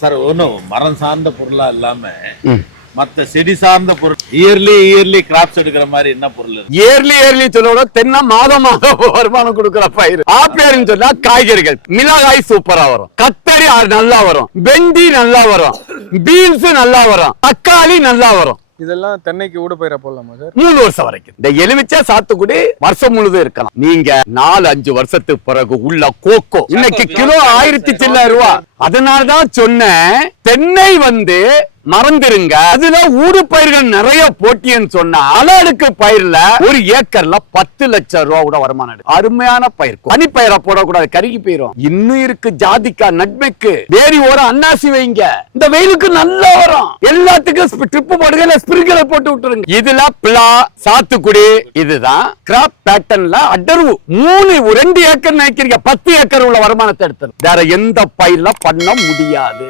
Sir ஒன்றும் மரம் சார்ந்த பொருளா இல்லாம மத்த செடி சார்ந்த பொருள் இயர்லி இயர்லி கிராப்ஸ் எடுக்கிற மாதிரி என்ன பொருள் இயர்லி இயர்லி சொல்ல தென்னை மாதம் மாதம் வருமானம் கொடுக்கிற பயிர். ஆப்பியர்னு சொன்னா காய்கறிகள். மிளகாய் சூப்பரா வரும். கத்தரி நல்லா வரும். வெண்டி நல்லா வரும். பீன்ஸ் நல்லா வரும். தக்காளி நல்லா வரும். இதெல்லாம் தென்னைக்கு ஊடு பயிரா போடலாமா சார்? மூணு வருஷம் வரைக்கும். இந்த எலுமிச்சை சாத்துக்குடி வருஷம் முழுதும் இருக்கலாம். நீங்க நாலு அஞ்சு வருஷத்துக்கு பிறகு உள்ள கோகோ இன்னைக்கு கிலோ ஆயிரத்தி சில்லற ரூபா. அதனாலதான் சொன்னேன் தென்னை வந்து மறந்துருங்க. அதுல ஊடு பயிர்கள் நிறைய போட்டின்னு சொன்னா அளடுக்கு பயிர்ல ஒரு ஏக்கர்ல பத்து லட்சம் ரூபா கூட வருமானம் எடுக்கும். அருமையான பயிர். பனி பயிரை போடக்கூடாது கருகி போயிரும். இன்னும் இருக்கு ஜாதிக்கா நட்மைக்கு வேரி ஓரம் அன்னாசி வைங்க. இந்த வெயிலுக்கு நல்லா வரும். எல்லாத்துக்கும் ட்ரிப் போடுங்க இல்ல போட்டு விட்டுருங்க. இதுல பிளா சாத்துக்குடி இதுதான். கிராப் பேட்டர்ன்ல அடர்வு. மூணு ரெண்டு ஏக்கர் நினைக்கிறீங்க பத்து ஏக்கர் உள்ள வருமானத்தை எடுத்து வேற எந்த பயிர்ல பண்ண முடியாது.